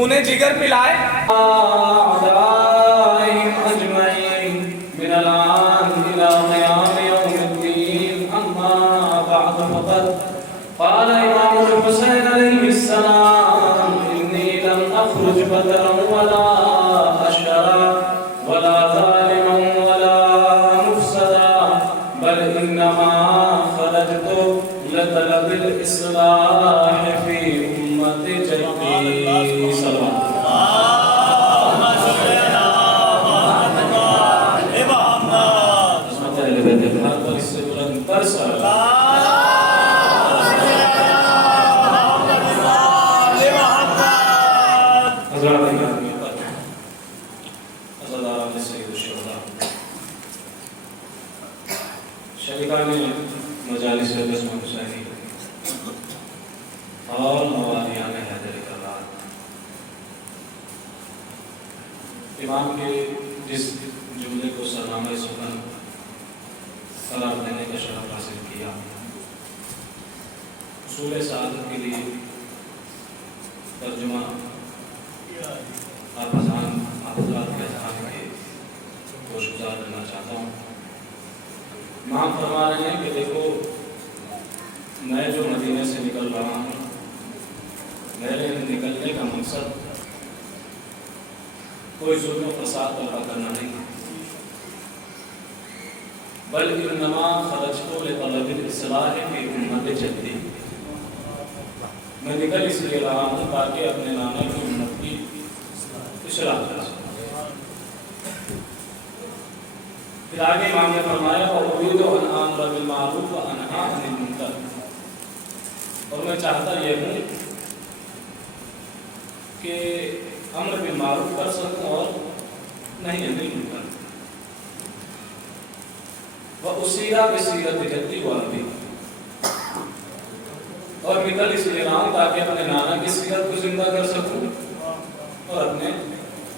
سکون جگر پلائے من الآن إلى قيام يوم الدين. أما بعد فقد قال إمام الحسين عليه السلام إني لم أخرج بدرا ولا أشرا ولا ظالما ولا مفسدا بل إنما خرجت لطلب الإصلاح في أمة جدي. صلى الله شریکان مجالس قسم حسینی اور موالیان حیدر کرار، امام کے جس جملے کو سرنامہ سخن قرار دینے کا شرف حاصل کیا، اصول سعادت کے لیے ترجمہ آپ حضرات کے اذہان کے گوشگزار کرنا چاہتا ہوں. امام فرما رہے ہیں کہ دیکھو میں جو مدینے سے نکل رہا ہوں، میرے نکلنے کا مقصد کوئی ظلم و فساد برپا کرنا نہیں ہے، بل انما خرجت لطلب الاصلاح فی امت جدی. میں نکل اس لیے رہا ہوں تاکہ اپنے نانا کی امت کی اصلاح کر سکوں. پھر آگے امام نے فرمایا وَأُرِيدُ أَنْ آمُرَ بِالْمَعْرُوفِ وَأَنْهَى عَنِ الْمُنکَرِ، اور میں چاہتا یہ ہوں کہ امر بالمعروف کر سکوں اور نہیں عن المنکر. وَأُسِيرَ بِسِيرَةِ جَدِّي وَأَبِي، اور نکل اس لیے رہا ہوں تاکہ اپنے نانا کی سیرت کو زندہ کر سکوں اور اپنے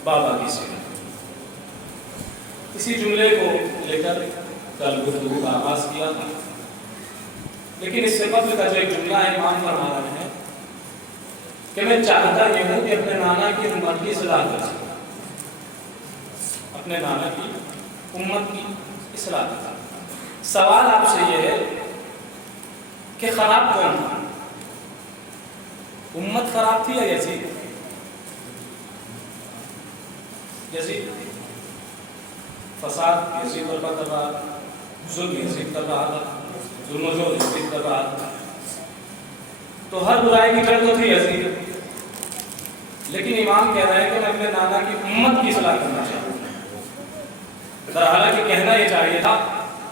بابا کی سیرت. اسی جملے کو لے کر کل گفتگو کا آغاز کیا تھا، لیکن اس سے قبل کا جو ایک جملہ ہے امام فرما رہے ہیں کہ میں چاہتا یہ ہوں کہ اپنے نانا کی امت کی اصلاح کر سکوں، اپنے نانا کی امت کی اصلاح کر سکوں. سوال آپ سے یہ ہے کہ خراب کون تھا؟ امت خراب تھی یا یزید؟ یزید فساد یزید برپا کر رہا تھا، ظلم یزید کر رہا تھا، ظلم و جور یزید کر رہا تھا، تو ہر برائی کی جڑ تو تھی یزید. لیکن امام کہہ رہے ہیں کہ میں اپنے نانا کی امت کی اصلاح کرنا چاہتا ہوں. حالانکہ کہنا یہ چاہیے تھا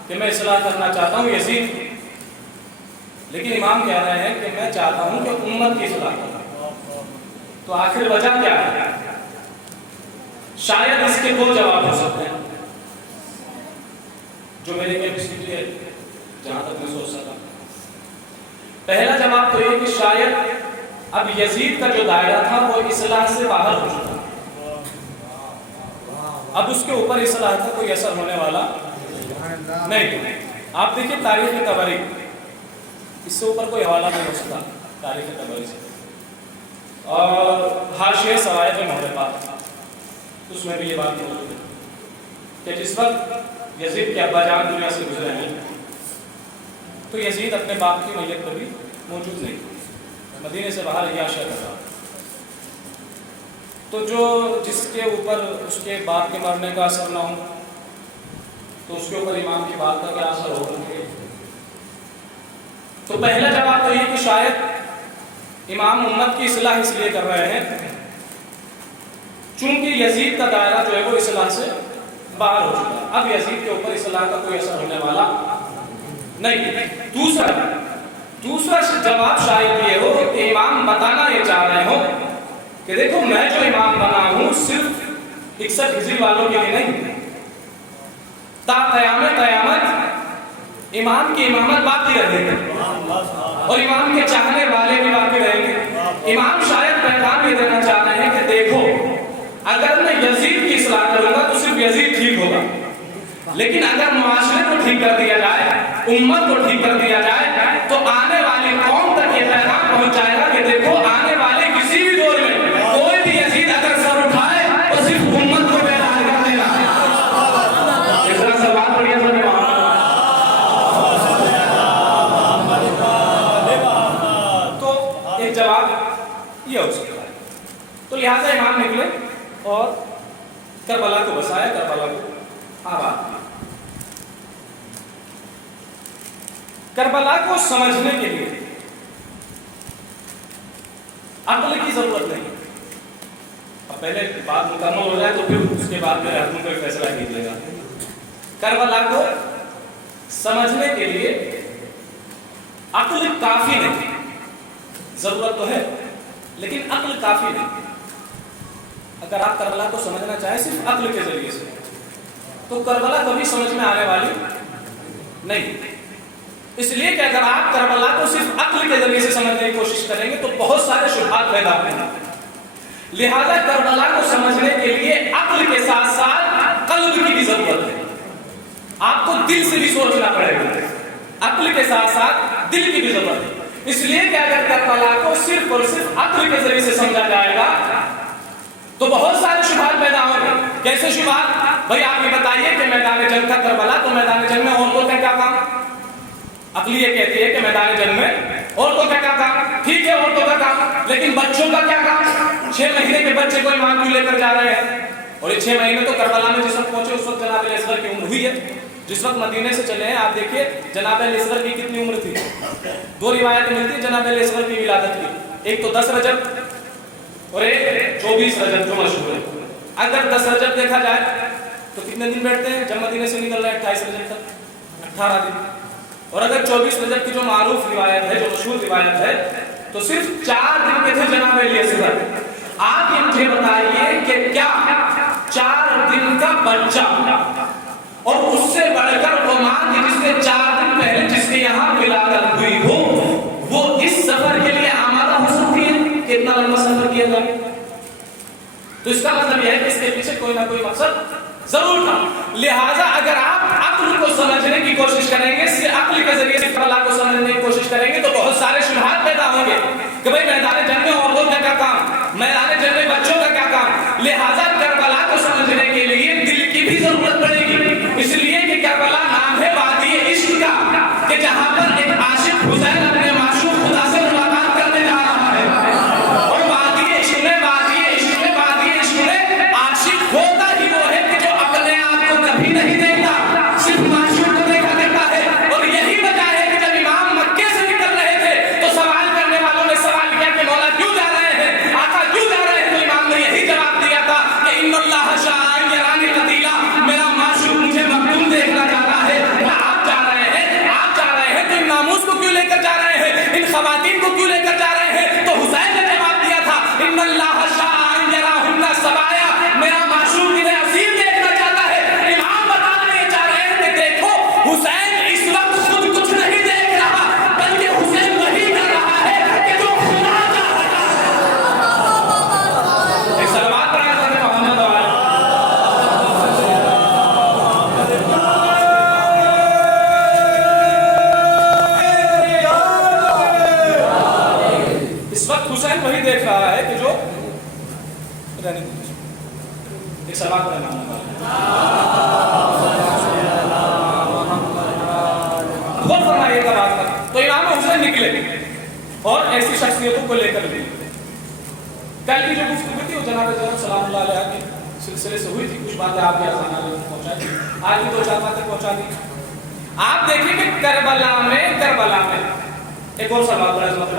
کہ میں اصلاح کرنا چاہتا ہوں یزید، لیکن امام کہہ رہے ہیں کہ میں چاہتا ہوں کہ امت کی اصلاح کرنا. تو آخر وجہ کیا ہے؟ شاید اس کے دو جواب ہو سکتے ہیں جو میرے کیپیسٹی ہے جہاں تک میں سوچ سکتا. پہلا جواب تو یہ کہ شاید اب یزید کا جو دائرہ تھا وہ اصلاح سے باہر ہو چکا، اب اس کے اوپر اصلاح کا کوئی اثر ہونے والا نہیں. آپ دیکھیں تاریخ طبری، اس سے اوپر کوئی حوالہ نہیں ہو سکتا تاریخ طبری سے. اور حاشیہ سوائد محرقات، اس میں بھی یہ بات موجود ہے کہ جس وقت یزید کے ابا جان دنیا سے گزرے ہیں تو یزید اپنے باپ کی میت پر بھی موجود نہیں، مدینے سے باہر عیاشہ کر رہا. تو جو جس کے اوپر اس کے باپ کے مرنے کا اثر نہ ہو تو اس کے اوپر امام کی بات کا کیا اثر ہوگا؟ تو پہلا جواب تو یہ کہ شاید امام امت کی اصلاح اس لیے کر رہے ہیں چونکہ یزید کا دائرہ جو ہے وہ اصلاح سے باہر ہو چکا ہے، اب یزید کے اوپر اصلاح کا کوئی اثر ہونے والا نہیں. دوسرا جواب شاید یہ ہو کہ امام بتانا یہ چاہ رہے ہو کہ دیکھو میں جو امام بنا ہوں صرف 61 ہجری والوں کے لیے نہیں، تا قیامت امام کی امامت باقی رہے گی اور امام کے چاہنے والے بھی باقی رہیں گے. امام شاید پیغام یہ دینا چاہ رہے ہیں کہ دیکھو اگر میں یزید کی اصلاح کروں گا تو صرف یزید ٹھیک ہوگا، لیکن اگر معاشرے کو ٹھیک کر دیا جائے، امت کو ٹھیک کر دیا جائے تو آنے والی قوم تک یہ پیغام پہنچ جائے گا کہ دیکھو آنے والے کسی بھی دور میں کوئی بھی یہ ہو سکتا ہے. تو لہٰذا امام نکلے اور کربلا کو بسایا, کربلا کو آباد کیا. کربلا کو سمجھنے کے لیے عقل کی ضرورت نہیں. اب پہلے بات مکمل ہو جائے تو پھر اس کے بعد میرے حکم پہ فیصلہ کیجیے گا. کربلا کو سمجھنے کے لیے عقل کافی نہیں, ضرورت تو ہے لیکن عقل کافی نہیں. اگر آپ کربلا کو سمجھنا چاہیں صرف عقل کے ذریعے سے تو کربلا کبھی سمجھ میں آنے والی نہیں. اس لیے کہ اگر آپ کربلا کو صرف عقل کے ذریعے سے سمجھنے کی کوشش کریں گے تو بہت سارے شبہات پیدا ہوں گے. لہذا کربلا کو سمجھنے کے لیے عقل کے ساتھ ساتھ قلب کی بھی ضرورت ہے. آپ کو دل سے بھی سوچنا پڑے گا, عقل کے ساتھ ساتھ دل کی بھی ضرورت ہے. اس لیے کہ اگر کربلا کو صرف اور صرف عقل کے ذریعے سے سمجھا جائے گا تو بہت سارے شبہات پیدا ہوں گے. کیسے شبہات؟ بھائی آپ یہ بتائیے کہ میدان جنگ کا کربلا, تو میدان جنگ میں عورتوں کا کیا کام؟ عقل یہ کہتی ہے کہ میدان جنگ میں عورتوں کا کیا کام؟ ٹھیک ہے عورتوں کا کام, لیکن بچوں کا کیا کام؟ 6 مہینے کے بچے کو امام کیوں لے کر جا رہے ہیں؟ اور یہ 6 مہینے تو کربلا میں جس وقت پہنچے اس وقت جناب علی اصغر کی عمر ہوئی ہے. جس وقت مدینے سے چلے ہیں آپ دیکھیے جناب علی اصغر کی کتنی عمر تھی. 2 روایتیں ملتی ہیں جناب علی اصغر کی ولادت کی, ایک تو 10 رجب اور ایک 24 رجب جو مشہور ہے. اگر 10 رجب دیکھا جائے تو کتنے دن بیٹھتے ہیں جب مدینے سے نکل رہے ہیں؟ 28 رجب تک 18 دن. اور اگر 24 رجب کی جو معروف روایت ہے, جو مشہور روایت ہے, تو صرف 4 دن کے تھے جناب علی اصغر. آپ یہ مجھے بتائیے کہ کیا 4 دن کا بچہ اور اس سے بڑھ کر وہ ماں کی جس نے 4 دن پہلے جس کے یہاں ولادت ہوئی ہو, وہ اس سفر کے لیے آمادہ ہو سکتی ہے کہ اتنا لمبا سفر کیا جائے؟ تو اس کا مطلب یہ ہے کہ اس کے پیچھے کوئی نہ کوئی مقصد ضرور تھا. لہٰذا اگر آپ عقل کو سمجھنے کی کوشش کریں گے, صرف عقل کے ذریعے سے کربلا کو سمجھنے کی کوشش کریں گے تو بہت سارے شبہات پیدا ہوں گے کہ بھائی میدان جنگ میں عورتوں کا کیا کام, میدان جنگ میں بچوں کا کیا کام. لہٰذا کربلا کو سمجھنے کے لیے دل کی بھی ضرورت پڑے گی. اس لیے کہ کربلا نام ہے وادی عشق کا, کہ جہاں پر ایک عاشق حسین اپنے معشوق خدا سے ملاقات کرنے جا رہا ہے. اور وادی عشق میں عاشق ہوتا ہی وہ ہے کہ جو اپنے آپ کو کبھی نہیں دیکھتا, صرف معشوق کو دیکھا دیتا ہے. اور یہی وجہ ہے کہ جب امام مکے سے نکل رہے تھے تو سوال کرنے والوں نے سوال کیا کہ مولا کیوں جا رہے ہیں, آقا کیوں جا رہے ہیں؟ تو امام نے یہی جواب دیا تھا کہ ان اللہ شاء یرانی قتیلا, میرا معشوق مجھے مقتول دیکھنا چاہتا ہے. آپ جا رہے ہیں تو ان ناموس کو کیوں لے کر جا رہے ہیں, ان خواتین کو کیوں لے کر جا رہے ہیں؟ تو حسین نے جواب دیا تھا ان اللہ شاء یراہن سبایا, میرا معشوق انہیں اسیر دیکھنا چاہتا ہے. امام بتانے چاہ رہے ہیں کہ دیکھو حسین اس وقت خود کچھ نہیں دیکھ رہا, بلکہ حسین وہی کر رہا ہے کہ جو خدا چاہتا ہے. ایک سلوات پڑھا کرتے محمد والا. اس وقت حسین وہی دیکھ رہا ہے کہ جو ایک سلام پڑھنا خود فرمائیے گا بات پر. تو امام حسین نکلے اور ایسی شخصیتوں کو لے کر بھی. کل کی جو گفتگو تھی وہ جناب زینب سلام اللہ علیہ کے سلسلے سے ہوئی تھی. کچھ باتیں آپ کے آسان پہنچائی, آج بھی 2-4 باتیں پہنچا دی. آپ دیکھیں کہ کربلا میں ایک اور سوال پر عظمت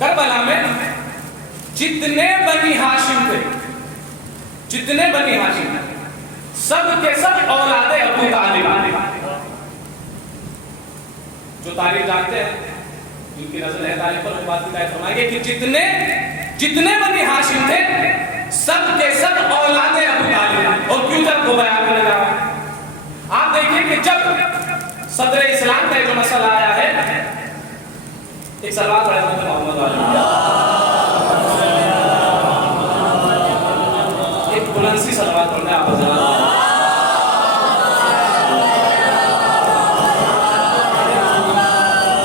کربلا میں جتنے بنی ہاشم تھے سب کے سب اولاد ابو طالب. جو تاریخ جانتے ہیں جن کی نظر ہے تاریخ پر بات کی تائید فرمائے گے کہ جتنے بنی ہاشم تھے سب کے سب اولاد ابو طالب. اور کیوں جب کو بیان کرنے جا رہا ہوں, آپ دیکھیں کہ جب صدر اسلام کا جو مسئلہ آیا ہے, ایک سلوات پڑھے محمد والا, ایک بلند سی سلوات پڑھنے آپ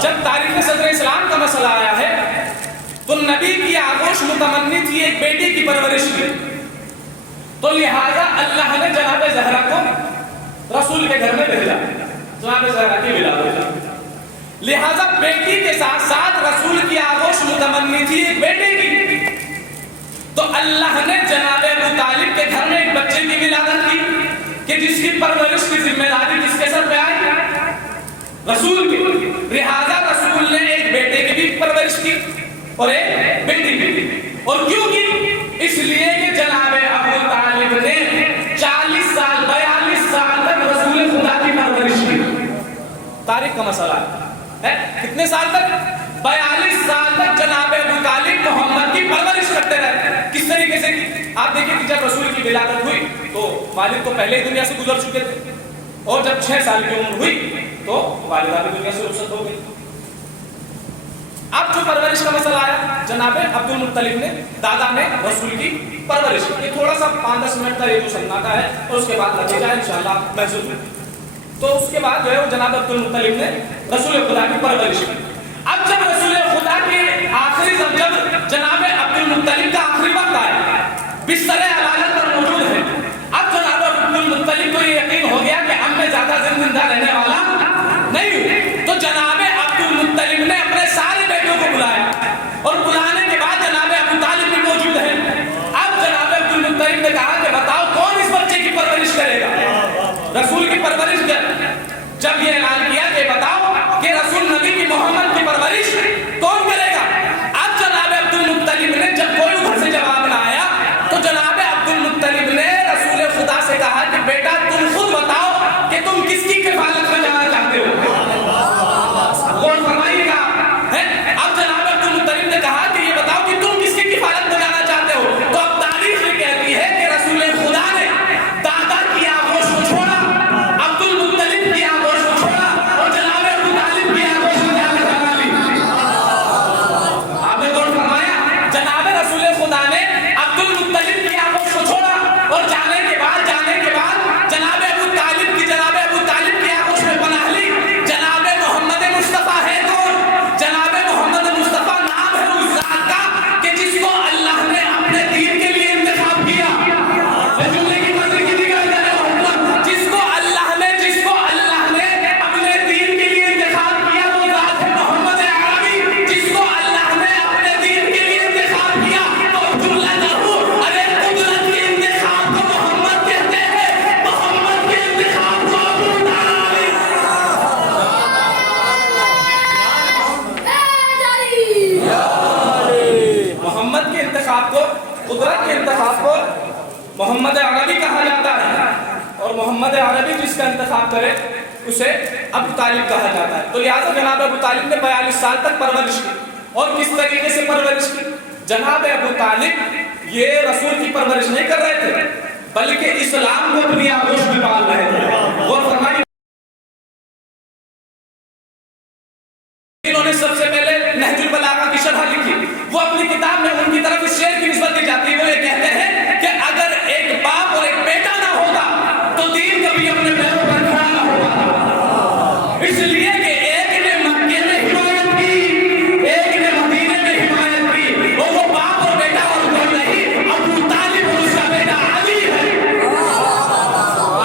جب تاریخ صدر اسلام کا مسئلہ آیا ہے تو نبی کی آغوش متمنی تھی ایک بیٹی کی پرورش کی, تو لہذا اللہ نے جناب زہرا کو رسول کے گھر میں بھیجا. جناب زہرا کی ولادت لہذا بیٹی کے ساتھ ساتھ رسول کی آغوش متمنی تھی ایک بیٹے کی، تو اللہ نے جناب ابو طالب کے گھر میں ایک بچے کی ولادت کی کہ جس کی پرورش کی ذمہ داری کس کے سر پہ آئی؟ رسول کی۔ لہذا رسول نے ایک بیٹے کی بھی پرورش کی اور ایک بیٹی کی بھی۔ اور کیوں کی؟ اس لیے کہ جناب ابو طالب نے 40 سال 42 سال تک رسول خدا کی پرورش کی۔ تاریخ کا مسئلہ ہے کتنے سال تک؟ 42 سال تک جناب ابو طالب محمد کی پرورش کرتے رہے۔ کس طریقے سے کی؟ آپ دیکھیں کہ جب رسول کی ولادت ہوئی تو والد تو پہلے ہی دنیا سے گزر چکے تھے، اور جب 6 سال کی عمر ہوئی تو والدہ بھی دنیا سے رخصت ہو گئی۔ اب جو پرورش کا مسئلہ آیا، جناب عبد المطلب نے، دادا نے رسول کی پرورش کی۔ یہ تھوڑا سا 5-10 منٹ کا یہ جو سناٹا ہے اور اس کے بعد نتیجہ انشاءاللہ محسوس ہوگا۔ تو اس کے بعد جو ہے وہ جناب عبد المطلب نے رسول خدا کی پرورش کی۔ اب جب رسول خدا کے آخری جب جناب عبد المطلب کا آخری وقت آیا، بستر عبادت پر موجود ہے، اب جناب عبد المطلب کو یہ یقین ہو گیا کہ اب میں زیادہ زندہ رہنے والا نہیں ہوں، تو جناب عبد المطلب نے اپنے سارے بیٹوں کو بلایا، اور بلانے کے بعد جناب ابو طالب بھی موجود ہے۔ اب جناب عبد المطلب نے کہا کہ بتاؤ کون اس بچے کی پرورش کرے گا؟ رسول کی پرورش جب یہ اعلان کیا کہ بتاؤ کہ رسول نبی کی محمد کی پرورش کون کرے گا؟ اب جناب عبد المطلب نے جب کوئی ادھر سے جواب نہ آیا تو جناب عبد المطلب نے رسول خدا سے کہا کہ بیٹا تم خود بتاؤ کہ تم کس کی کفالت میں جانا چاہتے ہو؟ غور فرمائیے گا۔ اب جناب عبد المطلب نے کہا کہ یہ بتاؤ کہ تم کس کی کفالت میں جانا چاہتے ہو؟ تو اب تاریخ یہ کہتی ہے کہ رسول خدا نے دادا کی آغوش کو چھوڑا، عبد المطلب کی آغوش کو چھوڑا، اور جناب ابو طالب کی آغوش میں جا کر لگا لی۔ آپ نے غور فرمایا؟ جناب رسول خدا نے عبد المطلب کی آغوش کو چھوڑا اور جانے کے بعد جناب ابو طالب کی آغوش میں پناہ لی۔ جناب محمد مصطفیٰ ہے کون؟ جناب محمد مصطفیٰ نام ہے اس ذات کا کہ جس کو اللہ نے اپنے دین کے لیے انتخاب کیا۔ جملے کی مدد کی دیگر جس کو اللہ نے اپنے دین کے لیے انتخاب کیا وہ ذات ہے محمد عربی، جس کو اللہ نے اپنے دین کے لیے انتخاب کیا تو جملہ ضرور ارے قدرت کے انتخاب کو محمد کہتے ہیں، محمد کے انتخاب کو ابو طالب۔ محمد کے انتخاب کو، قدرت کے انتخاب کو محمد عربی کہا جاتا ہے، اور محمد عربی جس کا انتخاب کرے اسے ابو طالب کہا جاتا ہے۔ تو لہٰذا جناب ابو طالب نے 42 سال تک پرورش کی۔ اور کس طریقے سے پرورش کی؟ جناب ابو طالب یہ رسول کی پرورش نہیں کر رہے تھے بلکہ اسلام کو اپنی آغوش میں پال رہے تھے۔ غور فرمائیے، انہوں نے سب سے پہلے نہج البلاغہ کی شرح لکھی۔ وہ اپنی کتاب میں ان کی طرف اس شعر کی نسبت دی جاتی ہے، وہ یہ کہتے ہیں کہ اگر ایک باپ اور ایک بیٹا نہ ہوتا تو دین کبھی اپنے پیروں پر کھڑا نہ ہوتا، اس لیے کہ ایک نے مکے میں حمایت کی، ایک نے مدینے میں حمایت کی، اور وہ باپ اور بیٹا اور کوئی نہیں، ابو طالب اور اس کا بیٹا علی ہے۔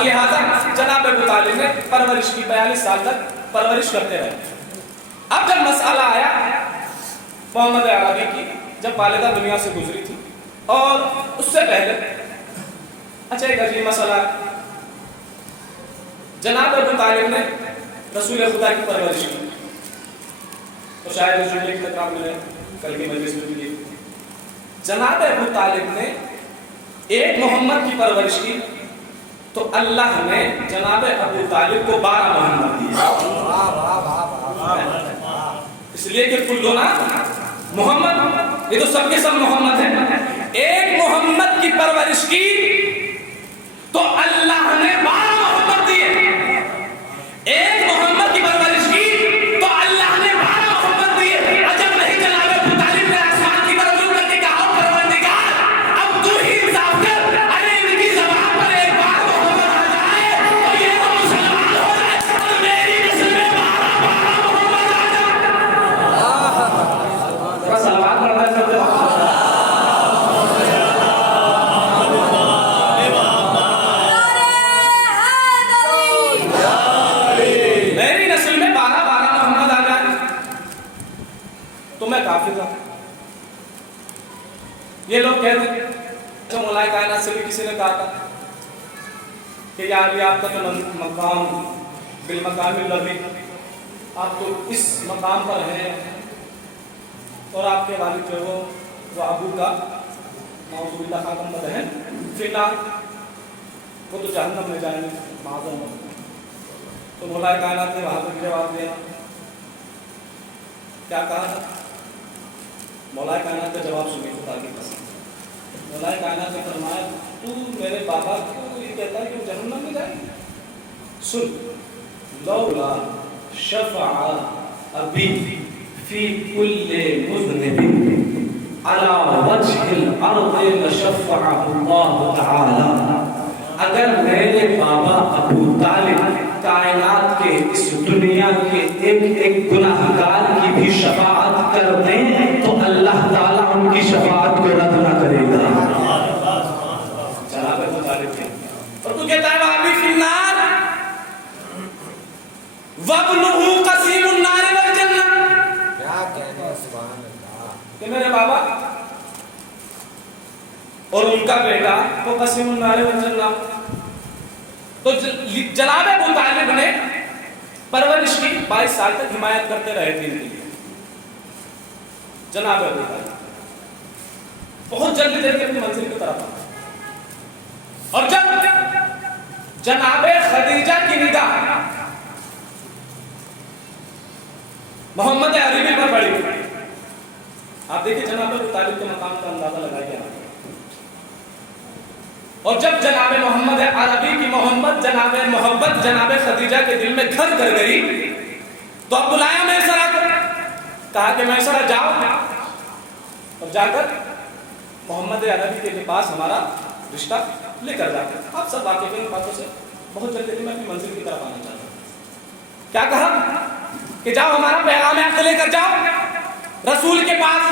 لہذا جناب ابو طالب نے پرورش کی، 42 سال تک پرورش کرتے رہے۔ اب جب مسئلہ آیا محمد عربی کی، جب والدہ دنیا سے گزری تھی اور اس سے پہلے، اچھا ایک عجیب مسئلہ، جناب ابو طالب نے رسول خدا کی پرورش کی، تو شاید اس جملے کی تکرار میں نے کل کی مجلس میں بھی کی۔ جناب ابو طالب نے ایک محمد کی پرورش کی تو اللہ نے جناب ابو طالب کو 12 محمد دیے، اس لیے کہ کلنا محمد، یہ تو سب کے سب محمد ہیں۔ ایک محمد کی پرورش کی تو اللہ نے 12 محمد دیے، ایک محمد کی پرورش کی تو اللہ نے 12 محمد دیے۔ عجب نہیں جناب ابو طالب نے آسمان کی طرف رجوع کر کے کہا پروردگار اب تو ہی انصاف کر، ارے ان کی زبان پر ایک بار محمد آ جائے تو یہ تو مسلمان ہو جائے، اور میری نسل میں 12 محمد آ جائے۔ سلوات پڑھ رہے ہیں کسی نے کہا تھا کہ یا ابھی آپ کا تو مقام بالمقام الذی، آپ تو اس مقام پر ہیں اور آپ کے والد جو وہ ابو کا نعوذ باللہ خاتم بدہن فی النار، وہ تو جہنم میں جائیں گے معاذ اللہ۔ تو مولا کائنات نے وہاں پر جواب دیا، کیا کہا تھا؟ مولا کائنات کا جواب سنی خدا کی قسم۔ مولا کائنات نے فرمایا تو میرے بابا کو یہ کہتا ہے کہ وہ جہنم میں جائیں گے؟ سن، لولا شفع ابی فی کل مذنب علی وجہ الارض لشفعہ اللہ تعالی، اگر میرے بابا ابو طالب کائنات کے اس دنیا کے ایک ایک گناہگار کی بھی شفاعت کر دیں تو اللہ تعالیٰ ان کی شفاعت کو رد نہ کرے گا۔ جناب ابو طالب کے اور تو کہتا ہے وابی فی النار وابنہ قسیم النار والجنہ، کیا کہنے ہیں سبحان اللہ، کہ میرے بابا اور ان کا بیٹا وہ قسیم النار والجنہ۔ تو جناب ابو طالب نے پرورش کی 22 سال تک حمایت کرتے رہے دین کے لیے۔ جناب ابو طالب بہت جلدی جلدی اپنی منزل کی طرف آئے، اور جب جناب خدیجہ کی نگاہ محمد عربی پر پڑی، آپ دیکھیں جناب ابو طالب کے مقام کا اندازہ لگائیے۔ اور جب جناب محمد عربی کی محبت جناب خدیجہ کے دل میں گھر کر گئی تو اب بلایا میسرہ کو، کہا کہ میسرہ جاؤ اور جا کر محمد عربی کے پاس ہمارا رشتہ لے کر جاتے۔ آپ سب واقعی ان باتوں سے بہت جلدی میں اپنی منزل کی طرف آنا چاہتا ہوں۔ کیا کہا کہ جاؤ ہمارا پیغام عقد لے کر جاؤ رسول کے پاس،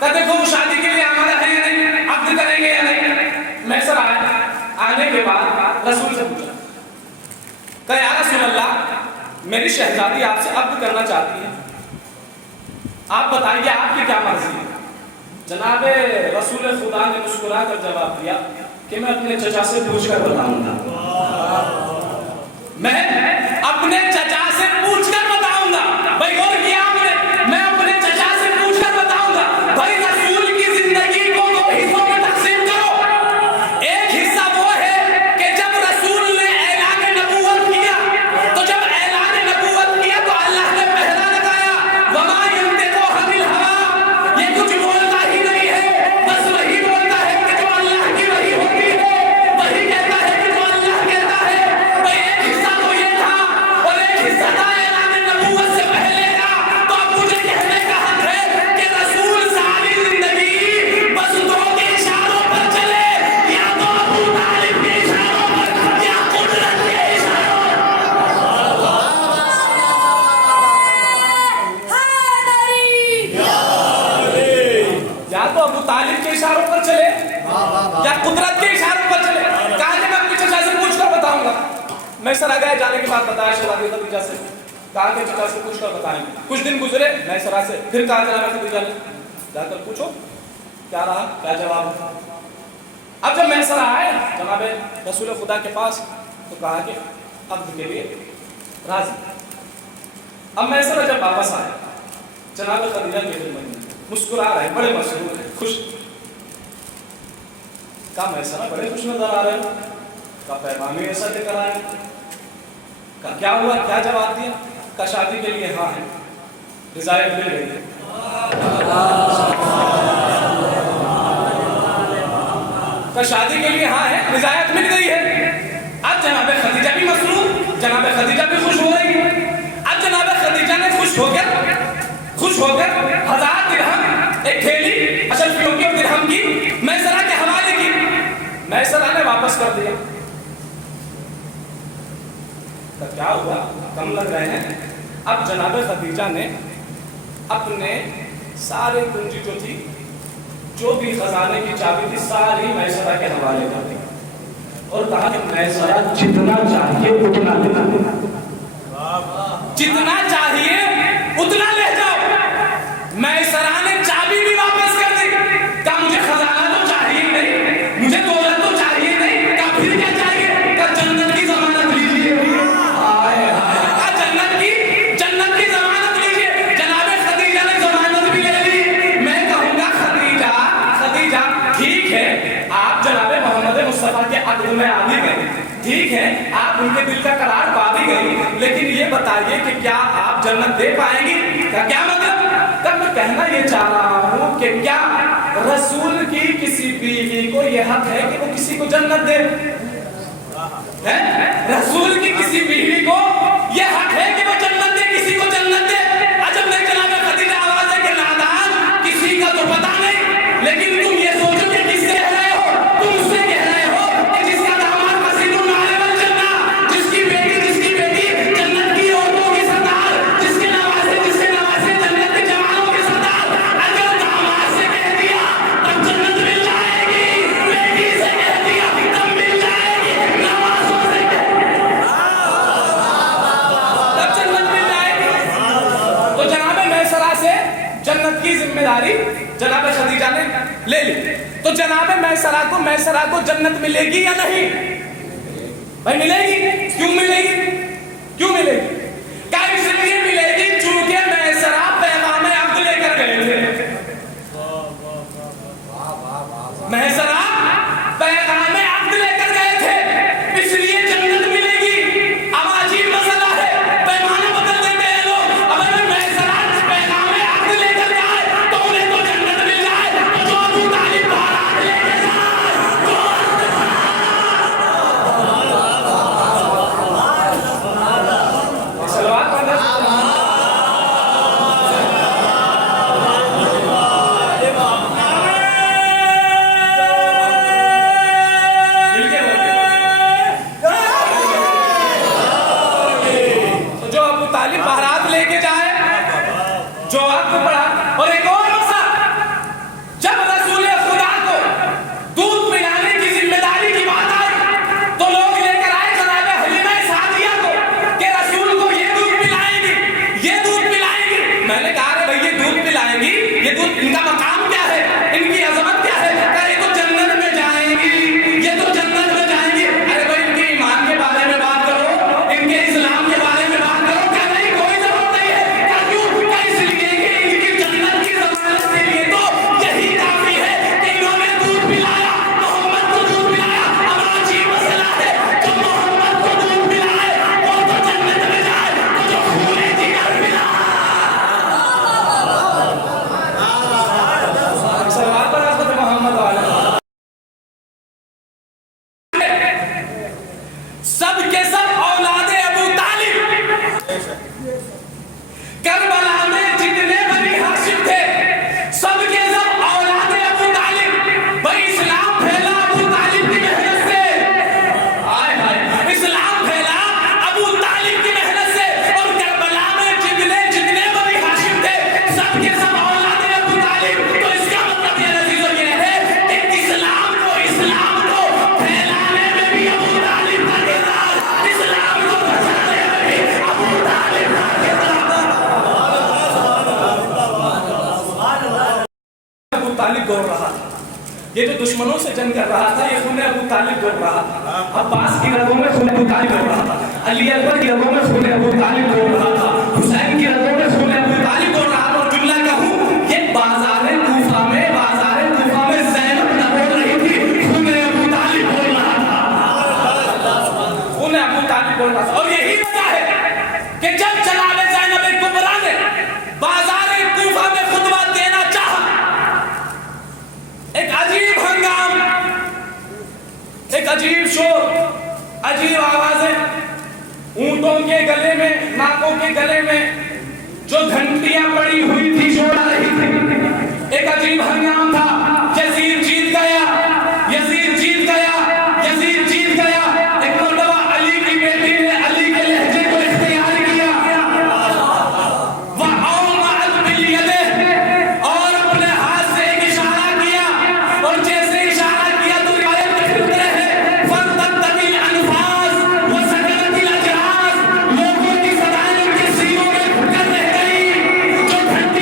کہ دیکھو وہ شادی کے لیے آمادہ ہے یا نہیں، عقد کریں گے یا نہیں۔ میسر آیا، آنے کے بعد رسول سے پوچھا کہ یا رسول اللہ میری شہزادی آپ سے عقد کرنا چاہتی ہے، آپ بتائیے آپ کی کیا مرضی ہے؟ جناب رسول خدا نے مسکرا کر جواب دیا کہ میں اپنے چچا سے پوچھ کر بتاؤں گا، میں اپنے چچا سے پوچھ کر بتاؤں گا۔ بھائی اور کیا آپ نے؟ میں اپنے چچا سے پوچھ کر بتاؤں گا۔ بھائی رسول کی زندگی کو دو حصوں میں تقسیم کرو، ایک حصہ وہ ہے کہ جب رسول نے اعلان نبوت کیا تو جب اعلان نبوت کیا تو اللہ نے پہلا لگایا وما ينطق عن الهوى، یہ کچھ بولتا ہی نہیں ہے، بس وہی بولتا ہے کہ جو اللہ کی وحی ہوتی ہے، وہی کہتا ہے کہ جو اللہ کہتا ہے۔ بھائی ایک حصہ تو یہ تھا اور ایک حصہ تھا اعلان نبوت سے پہلے کا۔ تو اب مجھے کہنے کا حق ہے کہ رسول ساری زندگی بس دو کے اشاروں پر چلے، یا تو ابو طالب کے اشاروں پر یا قدرت کے اشاروں پر۔ یا تو ابو طالب کے اشاروں پر چلے یا قدرت کے اشاروں پر چلے۔ کہا کہ میں اپنے چچا سے پوچھ کر بتاؤں گا۔ میں سر گئے، جانے کے بعد بتایا شہزادی خدیجہ سے، کہا کہ چچا سے پوچھ کر بتائیں گے۔ کچھ دن گزرے، میں سرا سے پھر کہا جناب خدیجہ نے جا کر پوچھو کیا رہا، کیا جواب ہے۔ اب جب میں سرا آئے جناب رسول خدا کے پاس تو کہا کہ عقد کے لیے راضی۔ اب میں سرا جب واپس آیا جناب خدیجہ کے دل میں مسکرا رہے، بڑے مسرور ہیں، خوش۔ کہا میں سرا بڑے خوش نظر آ رہے ہو، کہا پیغام ہی ایسا لے کر آئے۔ کہا کیا ہوا، کیا جواب دیا؟ کہا شادی کے لیے ہاں ہے، رضایت مل گئی ہے۔ کہا شادی کے لیے ہاں ہے، رضایت مل گئی ہے۔ اب جناب خدیجہ بھی مسرور، جناب خدیجہ بھی خوش ہو رہی ہے۔ اب جناب خدیجہ نے خوش ہو کر 1000 درہم ایک تھیلی اشرفیوں کی اور درہم کی میسرہ کے حوالے کی، میسرہ نے واپس کر دیا۔ تو کیا ہوا، کم لگ رہے ہیں؟ اب جناب خدیجہ نے اپنے سارے کنجی جو تھی، جو بھی خزانے کی چابی تھی، ساری میسرہ کے حوالے کر دی اور کہا کہ میسرہ جتنا چاہیے اتنا لینا، جتنا چاہیے اتنا لے جاؤ۔ میسرہ نے چابی بھی واپس کر دی، کہا مجھے خزانہ تو چاہیے نہیں، مجھے دولت تو چاہیے ان کے دل کا قرار پا بھی گئی، لیکن یہ بتائیے کہ کیا آپ جنت دے پائیں گی؟ کیا مطلب؟ تب میں کہنا یہ چاہ رہا ہوں کہ کیا رسول کی کسی بیوی کو یہ حق ہے کہ وہ کسی کو جنت دے؟ رسول کی کسی بیوی کو یہ حق ہے کہ وہ جنت دے، کسی کو جنت دے؟ عجب نہیں جناب خدیجہ آواز ہے کہ نادان کسی کا تو پتا نہیں، لیکن تم یہ سوچو کہ کس سے کہہ رہے ہو؟ تم اس سے کہہ رہے ہو کہ جس کا داماد مسیح النار والجنہ، جس کی بیٹی جنت کی عورتوں کی سردار، جس کے نواسے جنت کے جوانوں کے سردار، اگر داماد سے کہہ دیا تب جنت مل جائے گی، بیٹی سے کہہ دیا تب مل جائے گی، نوازوں سے تب جنت مل جائے گی۔ تو جناب میسرہ سے جنت کی ذمہ داری جناب خدیجہ نے لے لی۔ تو جناب میسرہ کو جنت ملے گی یا نہیں؟ بھائی ملے گی۔ کیوں ملے گی؟ کیا اس لیے ملے گی چونکہ میسرہ پیغام عقد لے کر گئے تھے۔ میسرہ پیغام عقد لے کر گئے تھے، اس لیے جنت ملے گی۔ اب عجیب مسئلہ ہے، پیمانہ بدل دیتے ہیں لوگ۔ اگر میسرہ پیغام عقد لے کر جائے تو انہیں تو جنت مل جائے، تو جو ابو طالب بارات لے کے جائے سلوات پڑھنا مل کے تو جو ابو طالب بارات لے کے جائے، جو آپ کو پڑھا۔ اور ایک اور مسئلہ، جب رسول خدا کو دودھ پلانے کی ذمہ داری کی بات آئی تو لوگ لے کر آئے جناب حلیمہ سعدیہ کو کہ رسول کو یہ دودھ پلائیں گی۔ میں نے کہا بھائی یہ دودھ پلائیں گی، یہ دودھ ان کا مقام کیا ہے، ان کی عظمت کیا ہے؟ کہ یہ تو جنت میں جائیں گی، یہ تو جنت میں جائیں گی۔ ارے بھائی ان کے ایمان کے بارے میں بات کرو، ان کے اسلام کے بارے میں بات کرو۔ کیا نہیں؟ کوئی ضرورت نہیں ہے۔ کیا کیوں؟ کیا اس لیے کہ ان کی جنت کی ضمانت کے لیے تو یہی کافی ہے کہ انہوں نے دودھ پلایا، محمد کو دودھ پلایا۔ اب عجیب مسئلہ ہے، جو محمد کو دودھ پلائے وہ تو جنت میں جائے، تو جو خون جگر پلائے سلوات پر حضرت محمد علیہ سب کے سب اولاد ابو طالب، کربلا میں جتنے بنی ہاشم تھے سب کے سب اولاد ابو طالب۔ بھائی اسلام پھیلا ابو طالب کی محنت سے، اسلام پھیلا ابو طالب کی محنت سے، اور کربلا میں جتنے بنی ہاشم تھے سب کے سب اولاد ابو طالب۔ تو اس کا مطلب یہ عزیزو یہ ہے کہ اسلام کو پھیلانے میں بھی ابو طالب کا کردار، اسلام کو بچانے میں بھی ابو طالب کا کردار۔ ابو طالب دوڑ رہا تھا، یہ جو دشمنوں سے جنگ کر رہا تھا یہ خون ابو طالب دوڑ رہا تھا۔ عباس کی رگوں میں خون ابو طالب دوڑ رہا تھا، علی اکبر کی رگوں میں خون ابو طالب دوڑ رہا تھا، حسین کی رگوں میں خون ابو طالب دوڑ رہا تھا۔ اور جملہ کہوں یہ بازار کوفہ میں زینب نہ بول رہی تھی، خون ابو طالب بول رہا تھا، خون ابو طالب بول رہا تھا۔ اور یہی وجہ ہے کہ جب جناب زینب کبریٰ نے بازار کوفہ میں خطبہ دینا چاہا، ایک عجیب ہنگام، ایک عجیب شور، عجیب آوازیں، اونٹوں کے گلے میں، ناکوں کے گلے میں جو گھنٹیاں پڑی ہوئی تھی شور آ رہی تھی، ایک عجیب ہنگام تھا۔ یزید جیت گیا، ایک مرتبہ علی کی بیٹی نے علی کے لہجے کو اختیار کیا، وَأَوْمَعَتْ بِالْيَدِ، اور اپنے ہاتھ سے ایک اشارہ کیا، اور جیسے اشارہ کیا تو روایت میں لکھتے ہیں فَارْتَدَّتِ الْأَنْفَاسُ وَسَكَنَتِ الْأَجْرَاسُ، لوگوں کی صدائیں ان کے سینوں میں گھٹ کر رہ گئی، جو گھنٹی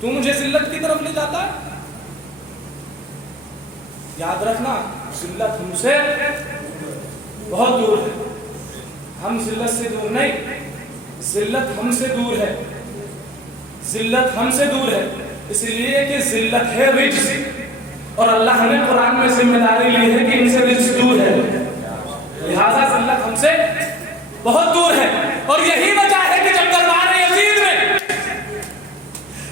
تو مجھے ذلت کی طرف لے جاتا ہے. یاد رکھنا ذلت ہم سے بہت دور ہے. ہم ذلت سے دور نہیں, ذلت ہم سے دور ہے. ذلت ہم سے دور ہے اس لیے کہ ذلت ہے رجس, اور اللہ نے قرآن میں ذمہ داری لی ہے کہ ان سے رجس دور ہے, لہذا ذلت ہم سے بہت دور ہے. اور یہی وجہ ہے کہ جب دربار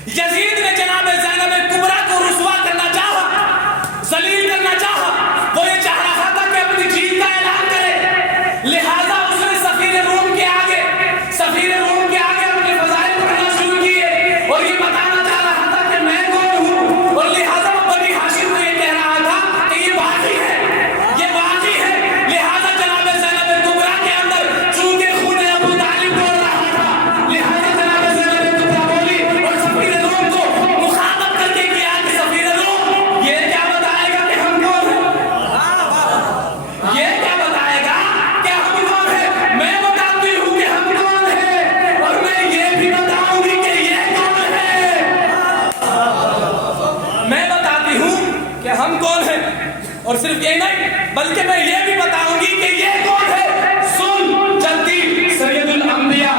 یزید نے جناب زینب کبریٰ کو رسوا کرنا چاہا, ذلیل کرنا چاہا, وہ یہ چاہ رہا تھا کہ اپنی جیت کا اعلان کرے, لہذا اس نے سفیر روم کے آگے اپنے فضائل پڑھنا شروع کیے اور یہ بتانا چاہ رہا تھا کہ میں کون ہوں, اور لہذا وہ بنی ہاشم کو یہ کہہ رہا تھا کہ یہ باقی ہے. لہذا جناب زینب کبریٰ کے اندر چونکہ خون ابو طالب بول رہا تھا, لہذا جناب زینب کبریٰ بولی اور سفیر روم کو مخاطب کر کے کیا کہ سفیر روم یہ کیا بتائے گا کہ ہم کون ہیں, یہ کیا بتائے گا کہ ہم کون ہیں. میں بتاتی ہوں کہ ہم کون ہیں, اور میں یہ بھی بتاؤں گی کہ یہ کون ہے. میں بتاتی ہوں کہ ہم کون ہیں, اور صرف یہ نہیں بلکہ میں یہ بھی بتاؤں گی کہ یہ کون ہے. سن جدی سید الانبیاء,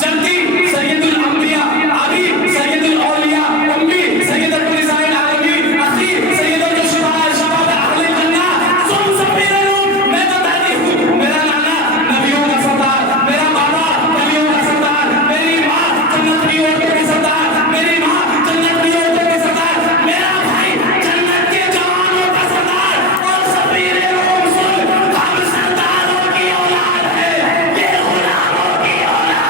جدی سید الانبیاء, ابی سید الاولیاء, امی سید النساء العالمین, اخی سید شباب اہل الجنہ. سن سفیر روم, میں بتاتی ہوں میرا نانا نبیوں کا سردار, میرا بابا نبیوں کا سردار, میری ماں جنت کی عورتوں کی سردار, میری ماں جنت کی عورتوں کی سردار, میرا بھائی جنت کے جوانوں کا سردار. اور سفیر روم سن, ہم سرداروں کی اولاد ہیں, یہ غلاموں کی اولاد.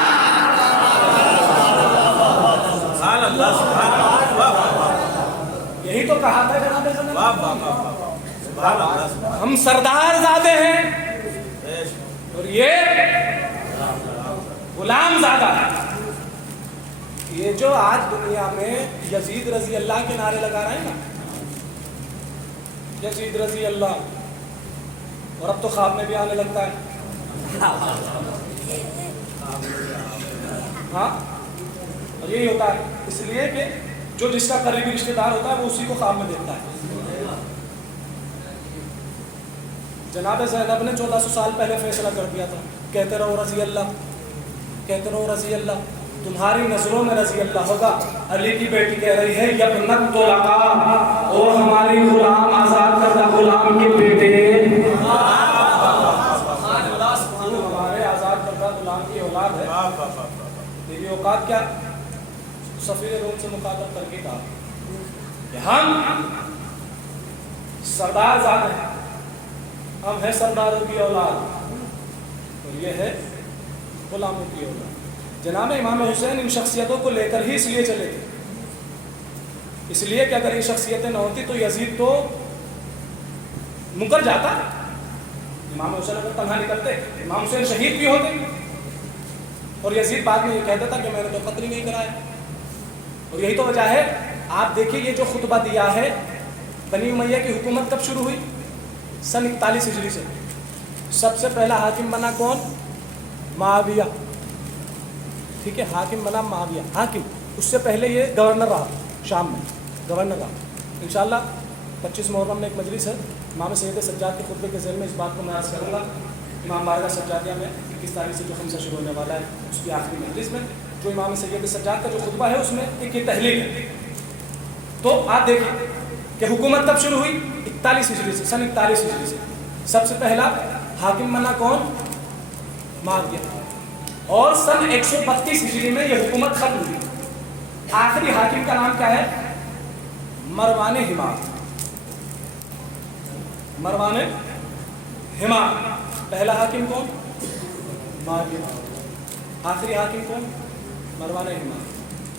سبحان اللہ سبحان اللہ. یہی تو کہا تھا جناب زینب, واہ واہ واہ واہ. سبحان اللہ سبحان ہم سردار زادے ہیں اللہ. اور یہ غلام زادہ ہے. یہ جو آج دنیا میں یزید رضی اللہ کے نعرے لگا رہے ہیں نا, یزید رضی اللہ, اور اب تو خواب میں بھی آنے لگتا ہے. ہاں, اور یہی ہوتا ہے اس لیے کہ جو جس کا قریبی رشتہ دار ہوتا ہے وہ اسی کو خواب میں دیکھتا ہے. جناب زینب نے 1400 سال پہلے فیصلہ کر دیا تھا, کہتے رہو رضی اللہ, کہتے رہو رضی اللہ, تمہاری نظروں میں رضی اللہ ہوگا. علی کی بیٹی کہہ رہی ہے یبنت طلقاء, او ہماری غلام آزاد کردہ غلام کے بیٹے, ہمارے آزاد کردہ غلام کی اولاد ہے. تیری اوقات کیا؟ سفیر روم سے مخاطب کر کے کہا کہ ہم سردار زادے ہیں, ہم ہیں سرداروں کی اولاد, اور یہ ہے غلاموں کی اولاد. جناب امام حسین ان شخصیتوں کو لے کر ہی اس لیے چلے تھے, اس لیے کہ اگر یہ شخصیتیں نہ ہوتی تو یزید تو مکر جاتا. امام حسین اگر تنہا نکلتے, امام حسین شہید بھی ہوتے, اور یزید بعد میں یہ کہتا تھا کہ میں نے تو قتل ہی نہیں کرایا. اور یہی تو وجہ ہے. آپ دیکھیے یہ جو خطبہ دیا ہے, بنی امیہ کی حکومت کب شروع ہوئی؟ سن 41 ہجری سے. سب سے پہلا حاکم بنا کون؟ معاویہ. ٹھیک ہے, حاکم بنا معاویہ, حاکم. اس سے پہلے یہ گورنر رہا, شام میں گورنر رہا. انشاءاللہ 25 محرم میں ایک مجلس ہے, امام سید سجاد کے خطبے کے ذیل میں اس بات کو میں عرض کروں گا. امام بارگاہ سجادیہ میں 21 تاریخ سے جو خمسہ شروع ہونے والا ہے, اس کی آخری مجلس میں جو امام سید سجاد کا جو خطبہ ہے اس میں ایک یہ تحلیل ہے. تو آپ دیکھیں کہ حکومت کب شروع ہوئی؟ 41 ہجری سے, سن 41 ہجری سے. سب سے پہلا حاکم بنا کون؟ معاویہ. اور سن 132 ہجری میں یہ حکومت ختم ہوئی. آخری حاکم کا نام کیا ہے؟ مروان حمار. مروان حمار. پہلا حاکم کون؟ معاویہ. آخری حاکم کون؟ مروان حمار.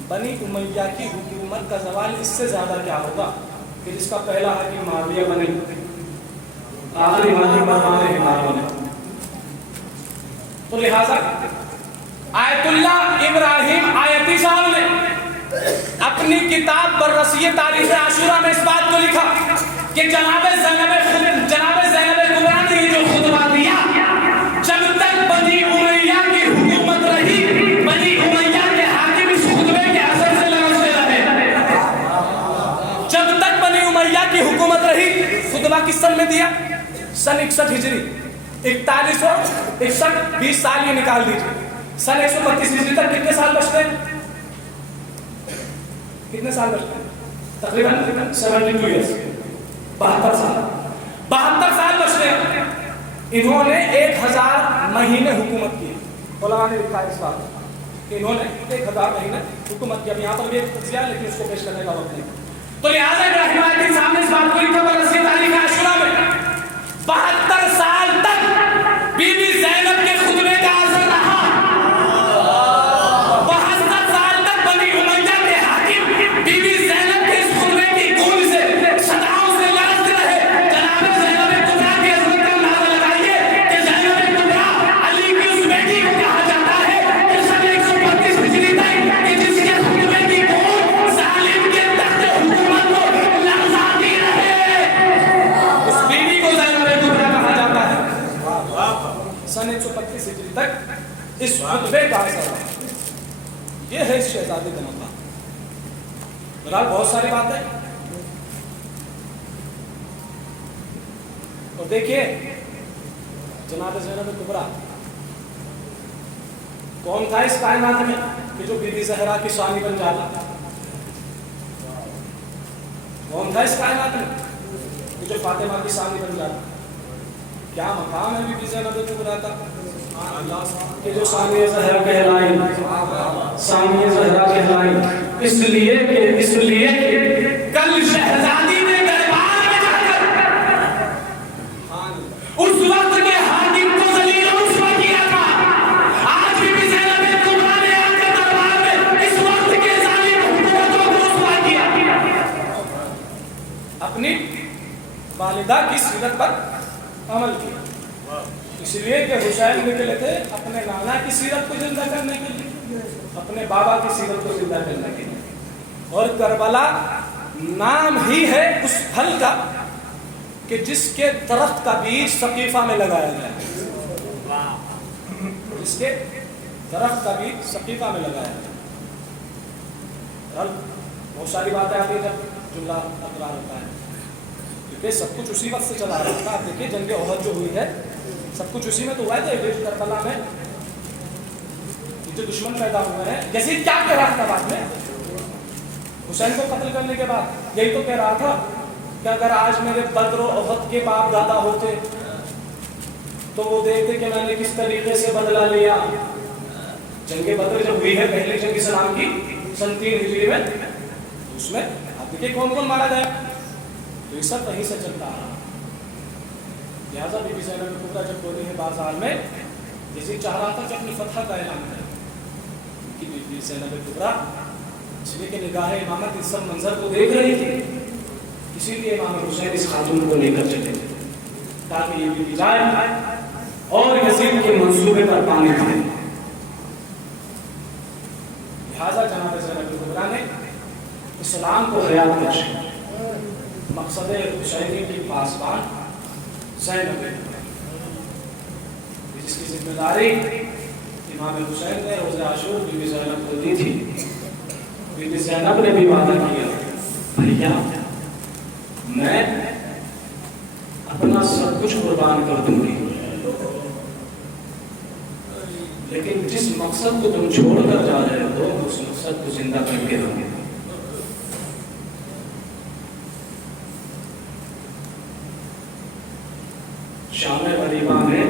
بنی امیہ کی حکومت کا زوال اس سے زیادہ کیا ہوگا کہ جس کا پہلا حاکم معاویہ بنے, آخری حاکم مروان حمار بنے. تو لہذا آیت اللہ ابراہیم آیتی صاحب نے اپنی کتاب بررسی تاریخ عاشورہ میں اس بات کو لکھا کہ جناب زینب کبریٰ نے یہ جو خطبہ دیا, جب تک بنی امیہ کی حکومت رہی, بنی امیہ کے حاکم اس خطبے کے اثر سے لرزتے رہے. خطبہ کس سن میں دیا؟ سن 61 ہجری. 4161 20 سال یہ نکال دیجیے. سن 132 ہجری تک کتنے سال بچتے ہیں؟ کتنے سال بچتے ہیں؟ تقریباً 72 ایئرس. 72 سال. 72 سال بچتے ہیں. انہوں نے 1000 مہینے حکومت کی. علماء نے لکھا ہے اس بات کہ انہوں نے 1000 مہینے حکومت کی. اب یہاں پر بھی ایک تجزیہ ہے لیکن اس کو پیش کرنے کا وقت نہیں. تو لہٰذا ابراہیم علیہ السلام نے اس بات کو لکھا برسی تاریخ عاشورہ میں 72 سال تک بی بی زینب کے خطبے کا اثر رہا. 72 سال تک بنی امیہ کے حاکم بی بی زینب کے اس خطبے کی گونج سے صداؤں سے لرزتے رہے. جناب زینب کبریٰ کی عظمت کا اندازہ لگائیے کہ زینب کبریٰ علی کی اس بیٹی کو کہا جاتا ہے کہ سن 132 ہجری تک کہ جس کے خطبے کی گونج ظالم کے تخت حکومت کو لرزاتی رہے. اس بیوی کو زینب کبریٰ کہا جاتا ہے. سن 132 ہجری تک اس خطبے کا اثر رہا. یہ ہے اس شہزادے کا مقام. بہرحال بہت ساری باتیں. اور دیکھیے جناب زینب کبریٰ کون تھا اس کائنات میں کہ جو بی بی زہرا کی ثانی بن جاتا؟ کون تھا اس کائنات میں کہ جو فاطمہ کی ثانی بن جاتا؟ کیا مقام ہے بی بی زینب کبریٰ کا کہ جو ثانی زہرا کہلائیں؟ ثانی زہرا کہلائیں اس لیے کہ کل شہزادی نے دربار میں جا کر اس وقت کے حاکم کو ذلیل و رسوا کیا تھا. آج بی بی زینب کبریٰ نے آ کر دربار میں اس وقت کے ظالم حکومتوں کو رسوا کیا. اپنی والدہ کی سیرت پر عمل کیا. اس لیے کہ حسین نکلے تھے اپنے نانا کی سیرت کو زندہ کرنے کے لیے, اپنے بابا کی سیرت کو زندہ کرنے کے لیے. اور کربلا نام ہی ہے اس پھل کا کہ جس کے درخت کا بیج ثقیفہ میں لگایا گیا. جس کے درخت کا بیج ثقیفہ میں لگایا گیا. بہت ساری باتیں آتی ہیں جب جملہ تکرار ہوتا ہے کیونکہ سب کچھ اسی وقت سے چلا رہا تھا. آپ دیکھیے جنگ احد جو ہوئی ہے سب کچھ اسی میں تو ہوا ہے. کربلا میں جو دشمن پیدا ہوئے ہیں, یزید کیا کہہ رہا تھا بعد میں حسین کو قتل کرنے کے بعد؟ یہی تو کہہ رہا تھا کہ اگر آج میرے بدر و احد کے باپ دادا ہوتے تو وہ دیکھتے کہ میں نے کس طریقے سے بدلہ لیا. جنگ بدر جب ہوئی ہے پہلی جنگ اسلام کی سن 3 ہجری میں, اس میں آپ دیکھیے کون کون مارا گیا. تو یہ سب وہیں سے چلتا رہا. لہٰذا بی بی زینب کبریٰ جب بولی ہے بازار میں, یزید چاہ رہا تھا کہ اپنی فتح کا اعلان کرے کہ بی بی زینب کبریٰ اس لیے کہ نگاہ امامت اس سب منظر کو دیکھ رہی تھی, اسی لیے امام حسین اس خاتون کو لے کر چلے تاکہ یہ بھی جائے اور یزید کے منصوبے پر پانی پھرے. لہٰذا جناب زینب کبریٰ نے اسلام کو حیات بخشی. مقصد حسینی کی پاسبان زینب کبریٰ, جس کی ذمہ داری امام حسین نے روز عاشور بی بی زینب کو دی تھی. بی بی زینب نے بھی وعدہ کیا, بھیا میں اپنا سب کچھ قربان کر دوں گی, لیکن جس مقصد کو تم چھوڑ کر جا رہے ہو اس مقصد کو زندہ کر کے دوں گی. شام غریبہ میں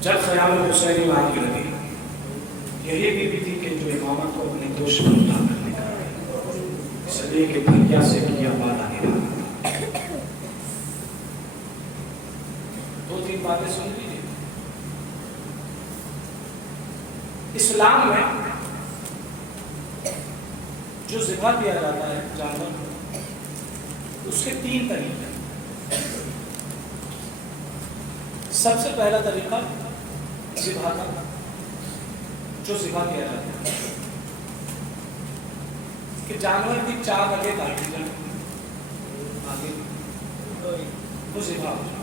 جب خیام حسینی آگ لگی, یہی بی تھی کہ جو امامت کو اپنے دوش پر اٹھا کر نکالا, اس لیے کہ بھیا سے کیا وعدہ نبھانا. 2-3 باتیں سن لیجیے. اسلام میں جو ذبح کیا جاتا ہے جانور, اس کے 3 طریقے. سب سے پہلا طریقہ ذبح کا, جو ذبح کیا جاتا ہے کہ جانور کی 4 رگیں کاٹی جائیں, آگے وہ ذبح ہو جائے.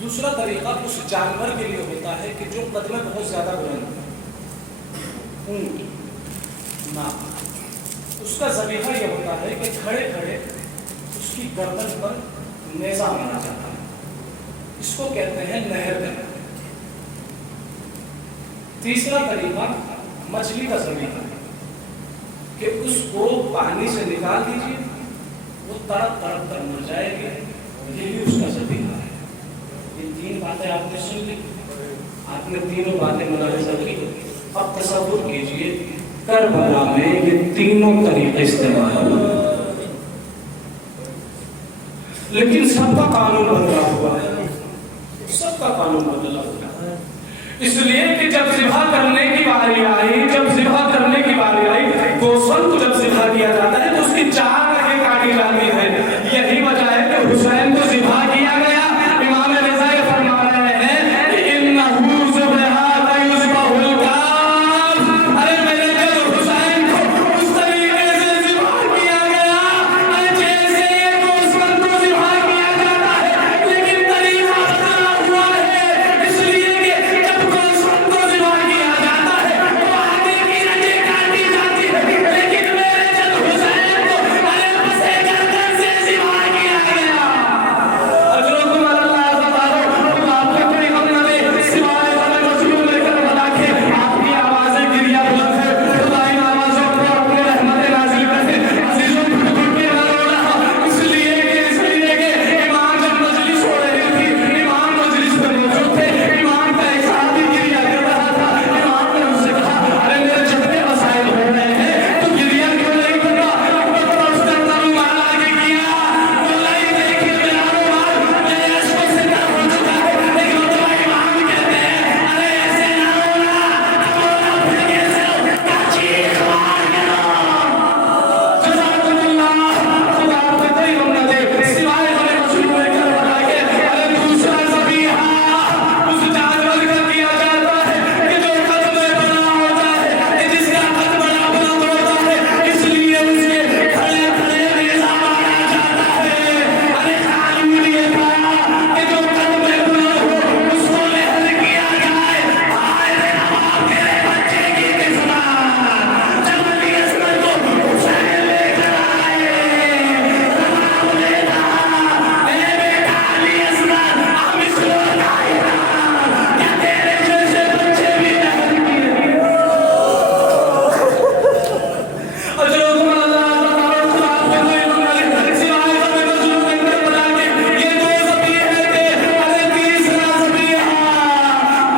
دوسرا طریقہ اس جانور کے لیے ہوتا ہے کہ جو قد میں بہت زیادہ بلند ہے, اونٹ, ناک, اس کا ذبیحہ یہ ہوتا ہے کہ کھڑے کھڑے اس کی گردن پر نیزہ مارا جاتا ہے، اس کو کہتے ہیں نہر کرنا۔ تیسرا طریقہ مچھلی کا ذبیحہ ہے کہ اس کو پانی سے نکال دیجیے، وہ تڑپ تڑپ کر مر جائے گی، یہ بھی اس کا ذبیحہ ہے۔ یہ تین باتیں آپ نے سن لی، آپ نے تینوں باتیں ملاحظہ کی۔ اب تصور کیجئے کربلا میں یہ تینوں طریقے استعمال ہوئے، لیکن سب کا قانون بدلا ہوا ہے، سب کا قانون بدلا ہوا ہے۔ اس لیے کہ جب ذبح کرنے کی باری آئی، گوشت کو جب ذبح کیا جاتا ہے تو اس کی 4 رگیں کاٹی جاتی ہیں۔ یہی وجہ ہے کہ حسین کو ذبح کیا گیا۔ امام رضا یہ فرما رہے ہیں کہ انہو ذبحا یذبح الکاظم، ارے میرے جب حسین کو اس طریقے سے ذبح کیا گیا، ارے جیسے گوشت کو ذبح کیا جاتا ہے، لیکن طریقہ بدلا ہوا ہے۔ اس لیے کہ جب گوشت کو ذبح کیا جاتا ہے تو آگے کی رگیں کاٹی جاتی ہے، لیکن میرے جب حسین کو ارے پسے گردن سے ذبح کیا گیا۔ اجرکم اللہ تبارک آپ کو کوئی غم نہ دے، سوائے والے مظلوم لے کر بلا کے آپ کی آوازیں گریا بلند ہے، خدا ان آوازوں پر اپنے رحمت نازل کرے۔ عزیزوں گھٹ گھٹ کے نہ رونا، اس لیے کہ امام جب مجلس ہو رہی تھی، امام مجلس میں موجود تھے، امام کا ایک صحابی گریا کر رہا تھا۔ امام نے ان سے کہا ارے میرے جتنے مسائل ہو رہے ہیں تو گریا کیوں نہیں کرتا؟ تو اس نے رومال آگے کیا، بولا یہ دیکھیے میرا رومال میرے عشق سے تر ہو چکا ہے، لیکن وہ امام کہتے ہیں ارے ایسے نہ رونا، رونا پھر کیسے ہو، چیخ مار کے رو۔ جزاکم اللہ، خدا آپ کو کوئی غم نہ دے، سوائے والے مظلوم لے کر بلا کے ارے دوسرا ذبیحہ اس جانور کا کیا جاتا ہے کہ جو قد میں بڑا ہوتا ہے، جس کا قد بڑا بلند ہوتا ہے، اس لیے اس کے کھڑے کھڑے نیزہ مارا جاتا ہے۔ ارے قانون یہ تھا کہ جو قد میں بلند ہو اس کو لحد کیا جائے۔ ہائے میرا باپ تیرے بچے کی قسمت، جب علی اصغر کو حسین لے کر آئے، امام نے کہا اے بیٹا علی اصغر ہم اس کو بتائیں کیا تیرے جیسے بچے بھی لحد کیے؟ اجرکم اللہ تبارک خدا آپ کو کوئی غم نہ دے، سوائے والے مظلوم لے کر بلا کے یہ 2 ذبیحے تھے۔ ارے تیسرا ذبیحہ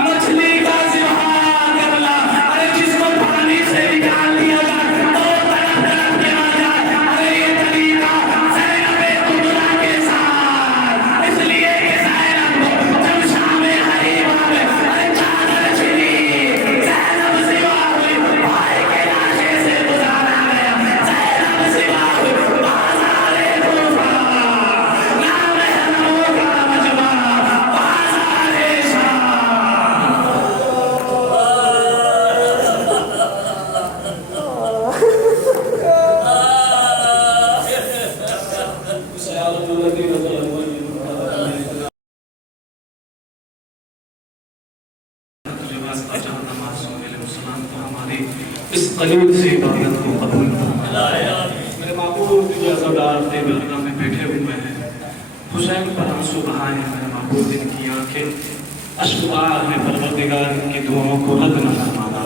مچھلی کا ذبح کرنا، ارے جس کو پانی سے نکال دیا جائے تو تڑپ تڑپ کے آ جائے، ارے یہ طریقہ زینب کبریٰ کے ساتھ، اس لیے کہ زینب کو جب شام حریمہ میں ارے چادر چھلی، زینب ذبح ہوئی، بھائی کے لاشے سے گزارا گیا، زینب ذبح ہوئی، بازار کوفہ، نامحرموں کا مجمع، بازار شام۔ سیادت الذین ظلموا اس قلیل سے عبادت کو قبول فرما۔ میرے معبود جو عزادار طیب الغنا میں بیٹھے ہوئے ہیں، حسین پر آنسو بہائے ہیں میرے معبود، ان کی آنکھیں اشکبار ہیں، پروردگار ان کی دعاؤں کو رد نہ فرمانا۔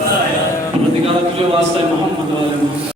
پروردگار تجھے واسطہ محمد و آل محمد